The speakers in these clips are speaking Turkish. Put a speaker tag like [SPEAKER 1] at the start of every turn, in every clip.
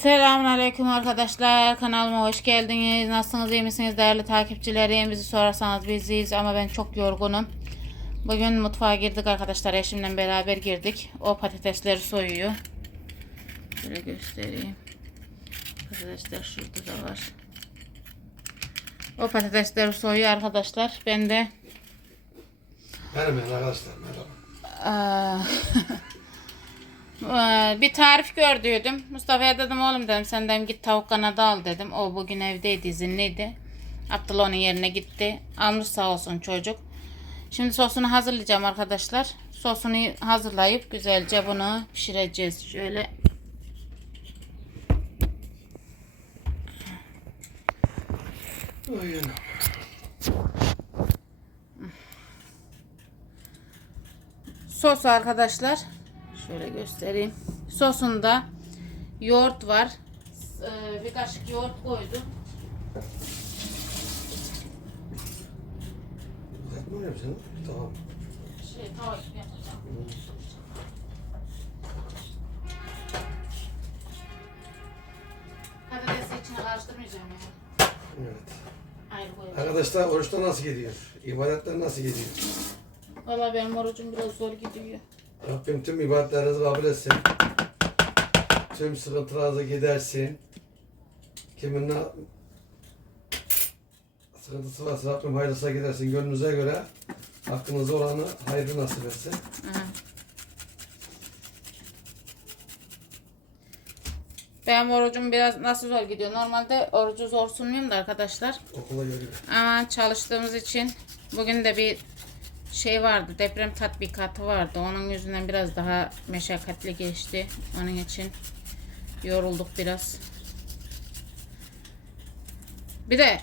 [SPEAKER 1] Selamünaleyküm arkadaşlar. Kanalıma hoş geldiniz. Nasılsınız? iyi misiniz değerli takipçilerim? Bizi sorarsanız biziz ama ben çok yorgunum. Bugün mutfağa girdik arkadaşlar. Eşimle beraber girdik. O patatesleri soyuyor. Şöyle göstereyim. Patatesler şurada da var. O patatesleri soyuyor arkadaşlar. Ben de
[SPEAKER 2] Merhaba arkadaşlar merhaba.
[SPEAKER 1] Ee, bir tarif gördüydüm. Mustafa'ya dedim oğlum dedim sen dedim git tavuk kanadı al dedim. O bugün evdeydi izinliydi. Abdullah onun yerine gitti. Almış sağ olsun çocuk. Şimdi sosunu hazırlayacağım arkadaşlar. Sosunu hazırlayıp güzelce bunu pişireceğiz. Şöyle sos arkadaşlar. Şöyle göstereyim. Sosunda yoğurt var. Ee, bir kaşık yoğurt koydum.
[SPEAKER 2] Mı yapacaksın? Tamam.
[SPEAKER 1] Şey, tava yapacağım. Patatesi içine karıştırmayacağım ya.
[SPEAKER 2] Evet.
[SPEAKER 1] Ayrı koyacağım.
[SPEAKER 2] Arkadaşlar oruçta nasıl gidiyor? İbadetler nasıl gidiyor?
[SPEAKER 1] Valla benim orucum biraz zor gidiyor.
[SPEAKER 2] Rabbim tüm ibadetlerinizi kabul etsin. Tüm sıkıntılarınızı gidersin. Kimin ne sıkıntısı varsa Rabbim hayırlısı gidersin. Gönlünüze göre hakkınızda olanı hayrı nasip etsin.
[SPEAKER 1] Benim orucum biraz nasıl zor gidiyor. Normalde orucu zor sunmuyorum da arkadaşlar.
[SPEAKER 2] Okula geliyor.
[SPEAKER 1] Ama çalıştığımız için bugün de bir şey vardı. Deprem tatbikatı vardı. Onun yüzünden biraz daha meşakkatli geçti. Onun için yorulduk biraz. Bir de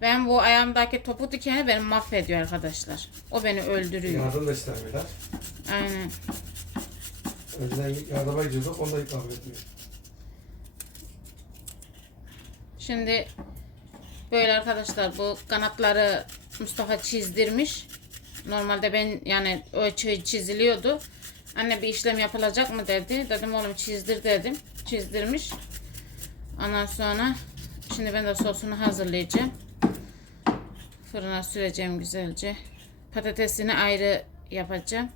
[SPEAKER 1] ben bu ayağımdaki topu dikeni beni mahvediyor arkadaşlar. O beni öldürüyor.
[SPEAKER 2] Yardım da istemiyorlar.
[SPEAKER 1] Aynen.
[SPEAKER 2] Önceden yardıma gidiyorduk, onu da etmiyor.
[SPEAKER 1] Şimdi böyle arkadaşlar bu kanatları Mustafa çizdirmiş. Normalde ben yani o çi- çiziliyordu. Anne bir işlem yapılacak mı dedi. Dedim oğlum çizdir dedim. Çizdirmiş. Ondan sonra şimdi ben de sosunu hazırlayacağım. Fırına süreceğim güzelce. Patatesini ayrı yapacağım.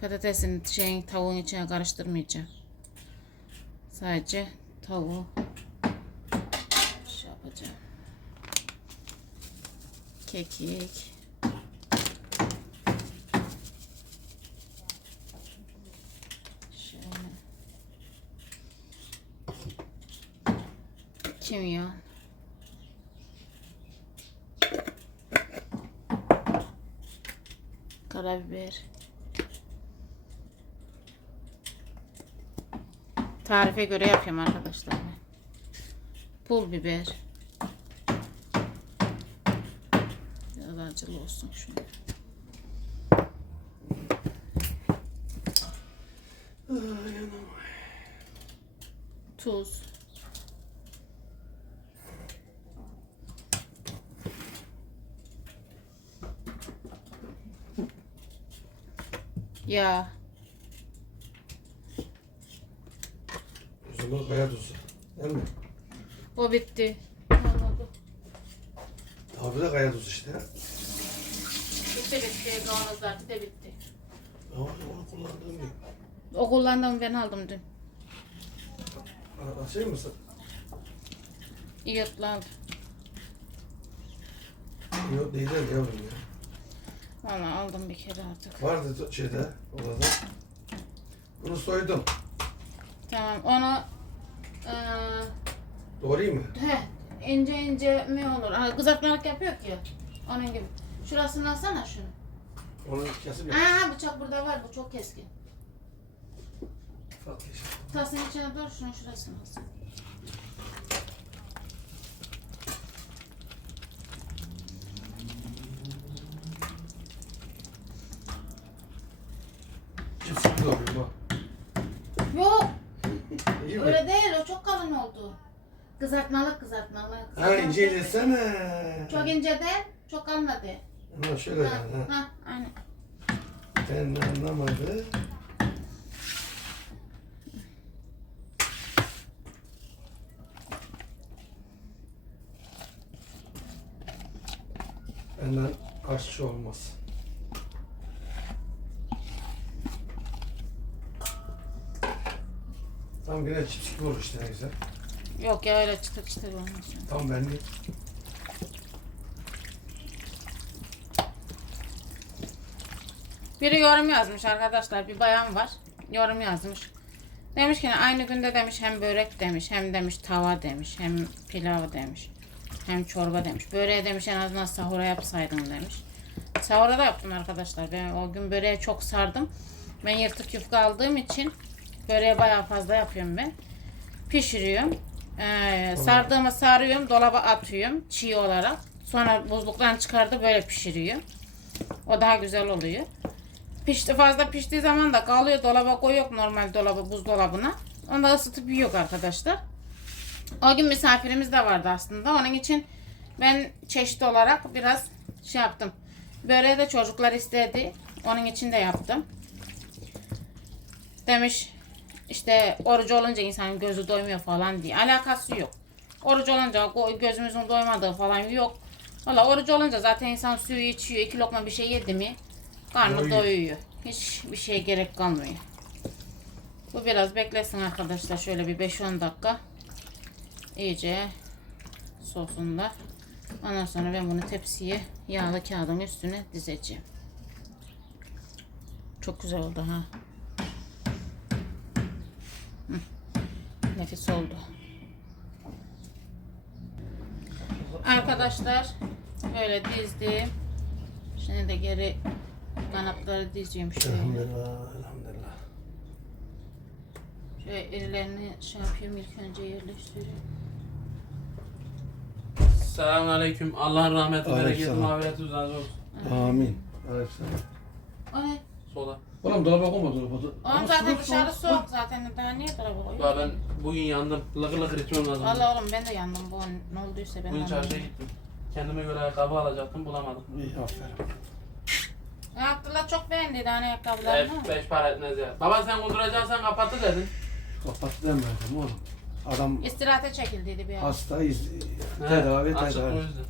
[SPEAKER 1] Patatesini şeyin tavuğun içine karıştırmayacağım. Sadece tavuğu şey yapacağım. Kekik. Şöyle. Kimyon. Karabiber. Tarife göre yapıyorum arkadaşlar. Pul biber. Biraz acılı olsun şöyle. Tuz. Yağ.
[SPEAKER 2] O zaman kaya tuzu. Değil mi?
[SPEAKER 1] O bitti. Olmadı.
[SPEAKER 2] Tabi de kaya tuzu işte.
[SPEAKER 1] Bitti bitti. Kavanozlar bitti bitti.
[SPEAKER 2] Ama onu kullandığım gibi.
[SPEAKER 1] O kullandığımı ben aldım dün.
[SPEAKER 2] Şey mısın?
[SPEAKER 1] İyotlu aldım.
[SPEAKER 2] Yok değil de yavrum ya.
[SPEAKER 1] Valla aldım bir kere artık.
[SPEAKER 2] Vardı şeyde, odada. Bunu soydum.
[SPEAKER 1] Tamam onu eee
[SPEAKER 2] Doğrayayım mı?
[SPEAKER 1] he, ince ince mi olur? Ha, kızartmalık yapıyor ki. Onun gibi. Şurasını alsana şunu.
[SPEAKER 2] Onu kesip yap.
[SPEAKER 1] Aa bıçak burada var bu çok keskin.
[SPEAKER 2] Kes.
[SPEAKER 1] Tasın içine dur şunun şurasını alsın.
[SPEAKER 2] değil mi?
[SPEAKER 1] Öyle değil o çok kalın oldu. Kızartmalık kızartmalık.
[SPEAKER 2] Ha
[SPEAKER 1] kızartmalık.
[SPEAKER 2] incelesene.
[SPEAKER 1] Çok ince değil, çok kalın da.
[SPEAKER 2] Ha şöyle
[SPEAKER 1] ha.
[SPEAKER 2] ha.
[SPEAKER 1] Ha aynen.
[SPEAKER 2] Ben de anlamadım. Benden aşçı olmaz. Tam yine çift gibi olur işte ne güzel.
[SPEAKER 1] Yok ya öyle çıtır çıtır olmaz.
[SPEAKER 2] Tam benlik.
[SPEAKER 1] Biri yorum yazmış arkadaşlar. Bir bayan var. Yorum yazmış. Demiş ki aynı günde demiş hem börek demiş hem demiş tava demiş hem pilav demiş hem çorba demiş. Böreği demiş en azından sahura yapsaydım demiş. Sahura da yaptım arkadaşlar. Ben o gün böreğe çok sardım. Ben yırtık yufka aldığım için böreği bayağı fazla yapıyorum ben. Pişiriyorum. Ee, sardığımı sarıyorum, dolaba atıyorum çiğ olarak. Sonra buzluktan çıkardı böyle pişiriyorum. O daha güzel oluyor. Pişti fazla piştiği zaman da kalıyor dolaba koyuyor normal dolaba buzdolabına. Onu da ısıtıp yiyor arkadaşlar. O gün misafirimiz de vardı aslında. Onun için ben çeşit olarak biraz şey yaptım. Böreği de çocuklar istedi. Onun için de yaptım. Demiş işte oruç olunca insanın gözü doymuyor falan diye. Alakası yok. Oruç olunca gözümüzün doymadığı falan yok. Valla oruç olunca zaten insan suyu içiyor. iki lokma bir şey yedi mi karnı
[SPEAKER 2] Doyuyor.
[SPEAKER 1] doyuyor. Hiç bir şeye gerek kalmıyor. Bu biraz beklesin arkadaşlar. Şöyle bir 5-10 dakika. iyice sosunda. Ondan sonra ben bunu tepsiye yağlı kağıdın üstüne dizeceğim. Çok güzel oldu ha. Nefis oldu. Arkadaşlar böyle dizdim. Şimdi de geri kanatları dizeceğim şöyle.
[SPEAKER 2] Elhamdülillah, elhamdülillah.
[SPEAKER 1] Şöyle irilerini şey yapıyorum ilk önce yerleştiriyorum.
[SPEAKER 3] Selamun Aleyküm. Allah'ın rahmeti, bereketi, mağfireti üzerinize olsun.
[SPEAKER 2] Amin. Aleykümselam.
[SPEAKER 1] O ne?
[SPEAKER 3] Sola.
[SPEAKER 2] Oğlum dolaba koyma dolaba.
[SPEAKER 1] Oğlum zaten dışarı soğuk zaten. Daha niye dolaba
[SPEAKER 3] Ya
[SPEAKER 1] koyuyorsun?
[SPEAKER 3] ben bugün yandım. Lıkır lıkır içmem lazım.
[SPEAKER 1] Valla oğlum ben de yandım. Bu ne olduysa ben
[SPEAKER 3] Bugün
[SPEAKER 1] de
[SPEAKER 3] çarşıya
[SPEAKER 1] yandım.
[SPEAKER 3] gittim. Kendime göre ayakkabı alacaktım bulamadım.
[SPEAKER 2] İyi aferin.
[SPEAKER 1] E, Abdullah çok beğendi tane ayakkabılarını.
[SPEAKER 3] Beş, beş para etmez ya. Baba sen kurduracaksan kapatı dedin.
[SPEAKER 2] Kapat demedim oğlum. Adam
[SPEAKER 1] İstirahate çekildiydi bir ara.
[SPEAKER 2] hasta iz,
[SPEAKER 3] He,
[SPEAKER 2] tedavi
[SPEAKER 3] açık o
[SPEAKER 2] tedavi.
[SPEAKER 3] yüzden.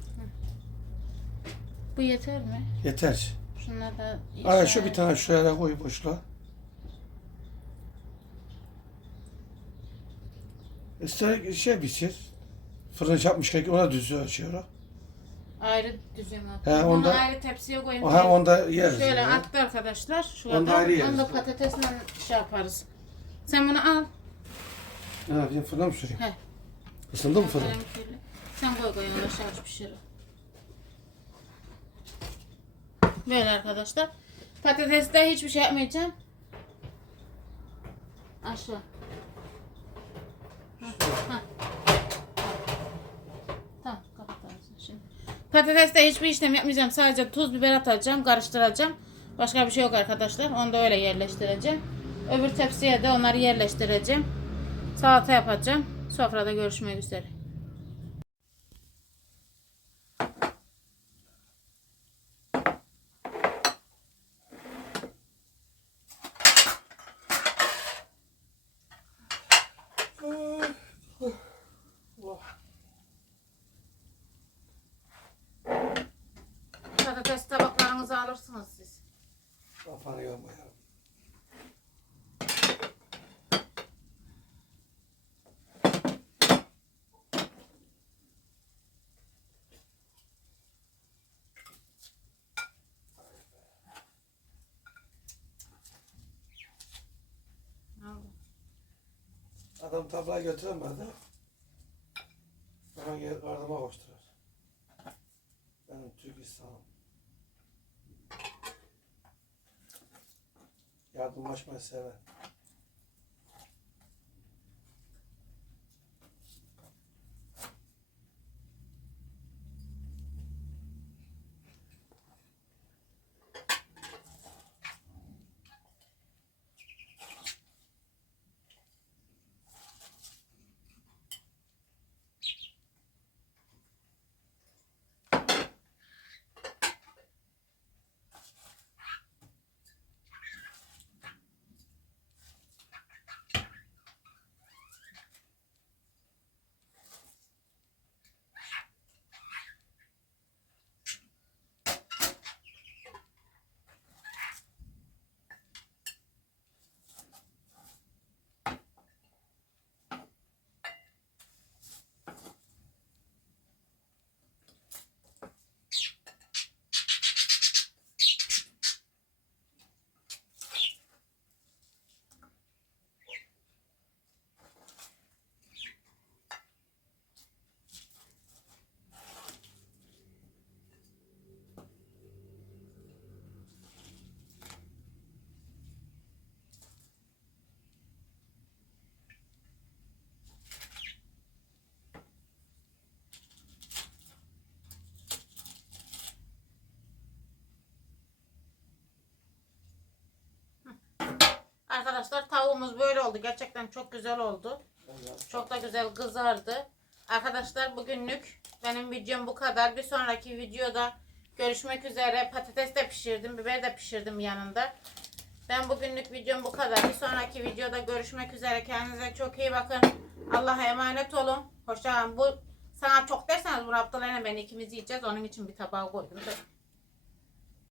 [SPEAKER 1] Bu yeter mi?
[SPEAKER 2] Yeter.
[SPEAKER 1] Şunlar da...
[SPEAKER 2] Ay şu bir tane şuraya koy boşluğa. İster şey biçir. Fırın yapmış ona düz ölçüyor.
[SPEAKER 1] Ayrı düzüyorum
[SPEAKER 2] He, onda-
[SPEAKER 1] ayrı tepsiye koyayım.
[SPEAKER 2] O ha onda yeriz.
[SPEAKER 1] Şöyle
[SPEAKER 2] yani.
[SPEAKER 1] attı arkadaşlar. Şu
[SPEAKER 2] Onu da ayrı yeriz.
[SPEAKER 1] Onu da patatesle şey yaparız. Sen bunu al.
[SPEAKER 2] Ne yapayım fırına mı süreyim?
[SPEAKER 1] He.
[SPEAKER 2] Isındı mı fırın?
[SPEAKER 1] Kalem kirli. Sen koy koy onu şarj pişirir. Böyle arkadaşlar. Patateste hiçbir şey yapmayacağım. Aşağı. Hah, hah. Tamam şimdi. Patateste hiçbir işlem yapmayacağım. Sadece tuz biber atacağım, karıştıracağım. Başka bir şey yok arkadaşlar. Onu da öyle yerleştireceğim. Öbür tepsiye de onları yerleştireceğim. Salata yapacağım. Sofrada görüşmek üzere.
[SPEAKER 2] Kafanı yorma ya. Adam tablağı götüremedi. Hemen gel kardıma koştular. Benim Türk Obrigado, para Marcela.
[SPEAKER 1] Arkadaşlar tavuğumuz böyle oldu. Gerçekten çok güzel oldu. Çok da güzel kızardı. Arkadaşlar bugünlük benim videom bu kadar. Bir sonraki videoda görüşmek üzere. Patates de pişirdim. Biber de pişirdim yanında. Ben bugünlük videom bu kadar. Bir sonraki videoda görüşmek üzere. Kendinize çok iyi bakın. Allah'a emanet olun. Hoşçakalın. Bu sana çok derseniz bu Abdullah'la ben ikimiz yiyeceğiz. Onun için bir tabağa koydum.